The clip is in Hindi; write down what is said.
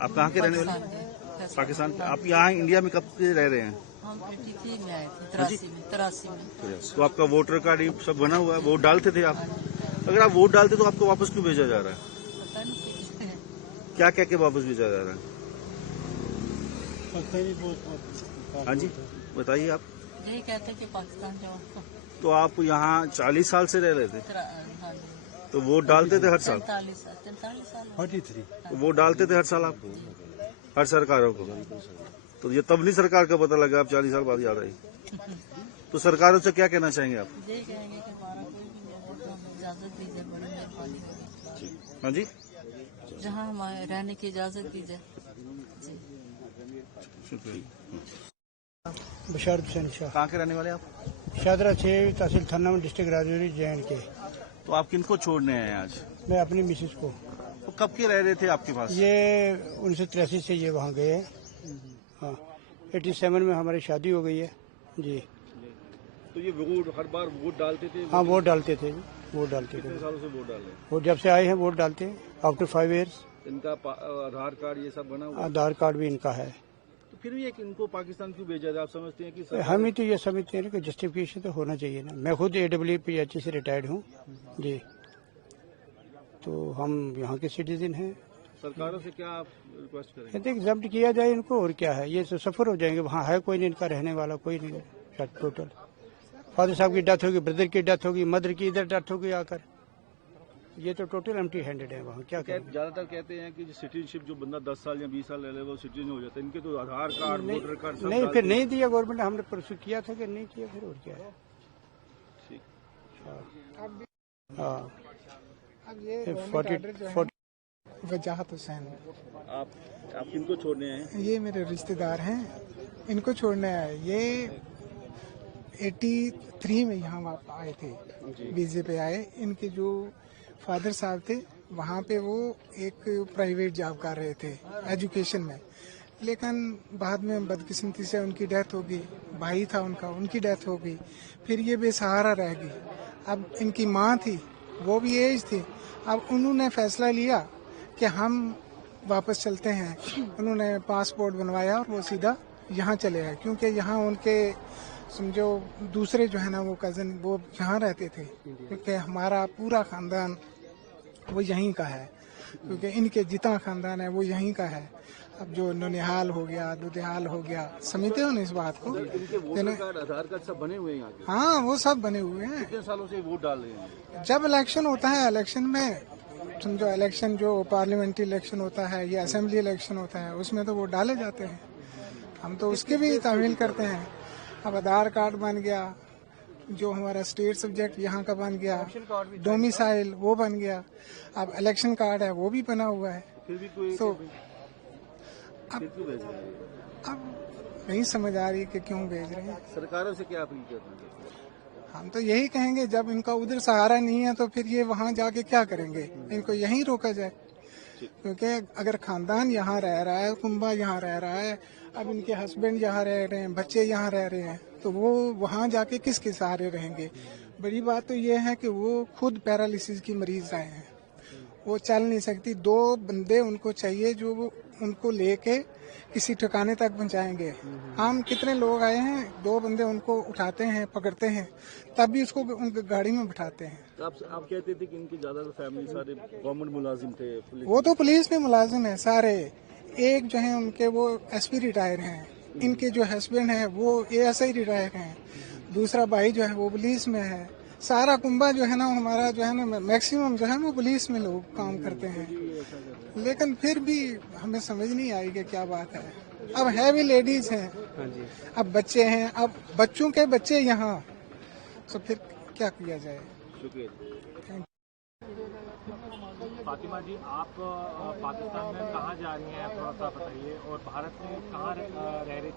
आप कहाँ के रहने वाले? पाकिस्तान के। आप यहाँ इंडिया में कब से रह रहे हैं? हम 83 में आए थे, 83 में। तो आपका वोटर कार्ड ये सब बना हुआ है, वोट डालते थे आप? अगर आप वोट डालते तो आपको वापस क्यों भेजा जा रहा है? पता नहीं क्या कह के वापस भेजा जा रहा है? हाँ जी, बताइए आप। यही कहते कि पाकिस्तान जाओ। तो आप यहाँ 40 साल से रह रहे थे, हाँ जी, तो वोट डालते थे हर साल? 43 साल। 43। तो वोट डालते थे हर साल आप, हर सरकारों को? तो ये तब नहीं सरकार का पता लगा, आप 40 साल बाद याद आई? तो सरकारों से क्या कहना चाहेंगे आप? यही कहेंगे कि हमारा कोई भी नहीं है, तो हमें इजाजत दीजिए, बड़ी मेहरबानी होगी। हाँ जी, जहाँ हमारे रहने की इजाजत दीजिए जी। शुक्रिया। बशारत हुसैन शाह, कहाँ के रहने वाले आप? शादरा 6 तहसील थाना में, डिस्ट्रिक्ट राजौरी, JNK। तो आप किनको छोड़ने आए हैं आज? मैं अपनी मिसेज को। तो कब के रह रहे थे आपके पास? ये 1983 से ये वहाँ गए हैं। हाँ, 87 में हमारी शादी हो गई है जी। तो ये वोट हर बार वोट डालते थे? हाँ, वोट डालते थे, वोट डालते थे। कितने सालों से वोट डाल रहे हैं? वो जब से आए हैं वोट डालते हैं, आफ्टर 5 ईयर्स। इनका आधार कार्ड ये सब बना हुआ है? आधार कार्ड भी इनका है। तो फिर भी एक इनको पाकिस्तान क्यों भेजा जाए? आप समझते हैं कि हम ही तो ये समझते हैं कि जस्टिफिकेशन तो होना चाहिए ना। मैं खुद AWPH से रिटायर्ड हूँ जी, तो हम यहाँ के सिटीजन हैं। सरकारों से क्या आप रिक्वेस्ट करेंगे? कहते एग्जाम किया जाए इनको, और क्या है, ये तो सफर हो जाएंगे। वहाँ है कोई नहीं इनका रहने वाला, कोई नहीं है टोटल। फादर साहब की डेथ होगी, ब्रदर की डेथ होगी, मदर की इधर डेथ होगी आकर, ये तो टोटल एम्प्टी हैंडेड है वहाँ। क्या करें? ज्यादातर कहते हैं कि सिटीजनशिप जो बंदा 10 साल या 20 साल रह ले वो सिटीजन हो जाता है। इनके तो आधार कार्ड, वोटर कार्ड सब नहीं, डालते फिर हैं। नहीं दिया गवर्नमेंट ने, हमने परसों किया था कि नहीं किया, फिर और क्या है। ठीक। हाँ, अब ये 40 वजाहत हुसैन, आप किनको छोड़ने आए हैं? ये मेरे रिश्तेदार हैं, इनको छोड़ने आए। ये 83 में यहाँ आए थे, वीजे पे आए। इनके जो फादर साहब थे वहाँ पे वो एक प्राइवेट जॉब कर रहे थे एजुकेशन में, लेकिन बाद में बदकिस्मती से उनकी डेथ हो गई। भाई था उनका, उनकी डेथ हो गई, फिर ये बेसहारा रह गई। अब इनकी माँ थी, वो भी एज थी। अब उन्होंने फैसला लिया कि हम वापस चलते हैं। उन्होंने पासपोर्ट बनवाया और वो सीधा यहाँ चले गए, क्योंकि यहाँ उनके समझो दूसरे जो है ना वो कज़न वो यहाँ रहते थे, क्योंकि हमारा पूरा ख़ानदान वो यहीं का है, क्योंकि इनके जितना ख़ानदान है वो यहीं का है। अब जो ननिहाल हो गया, दुधिहाल हो गया, समझते हो ना इस बात को? आधार कार्ड सब बने हुए हैं यहाँ के? हाँ, वो सब बने हुए हैं। कितने सालों से वोट डाल रहे हैं? जब इलेक्शन होता है, इलेक्शन में समझो, इलेक्शन जो पार्लियामेंट्री इलेक्शन होता है या असेंबली इलेक्शन होता है, उसमें तो वोट डाले जाते हैं। हम तो उसके भी तामील करते हैं। अब आधार कार्ड बन गया, जो हमारा स्टेट सब्जेक्ट यहाँ का बन गया, डोमिसाइल वो बन गया, अब इलेक्शन कार्ड है वो भी बना हुआ है। फिर भी कोई तो फिर क्यों भेज रहे हैं? अब नहीं समझ आ रही कि क्यों भेज रहे हैं। सरकारों से क्या अपील करते हैं? हम तो यही कहेंगे, जब इनका उधर सहारा नहीं है तो फिर ये वहाँ जाके क्या करेंगे? इनको यहीं रोका जाए, क्योंकि अगर खानदान यहाँ रह रहा है, कुंबा यहाँ रह रहा है, अब इनके हस्बैंड यहाँ रह रहे हैं, बच्चे यहाँ रह रहे हैं, तो वो वहाँ जाके किसके सहारे रहेंगे? बड़ी बात तो ये है कि वो खुद पैरालिसिस की मरीज आए हैं, वो चल नहीं सकती। 2 बंदे उनको चाहिए जो वो उनको लेके किसी ठिकाने तक पहुंचाएंगे। हम कितने लोग आए हैं, 2 बंदे उनको उठाते हैं, पकड़ते हैं, तब भी उसको उनकी गाड़ी में बिठाते हैं। तो आप कहते थे कि इनकी ज्यादातर फैमिली सारे गवर्नमेंट मुलाजिम थे, पुलिस? वो तो पुलिस में मुलाजिम है सारे। एक जो है उनके वो SP रिटायर हैं, इनके जो हस्बैंड है वो ASI रिटायर हैं, दूसरा भाई जो है वो पुलिस में है। सारा कुंबा जो है ना हमारा जो है ना मैक्सिमम जो है वो पुलिस में लोग काम करते हैं, लेकिन फिर भी हमें समझ नहीं आई कि क्या बात है। अब है भी लेडीज हैं, अब बच्चे हैं, अब बच्चों के बच्चे यहाँ, तो फिर क्या किया जाए? शुक्रिया। फातिमा जी, आप पाकिस्तान में कहाँ जा रही हैं, थोड़ा सा बताइए, और भारत में कहाँ रह रही थी?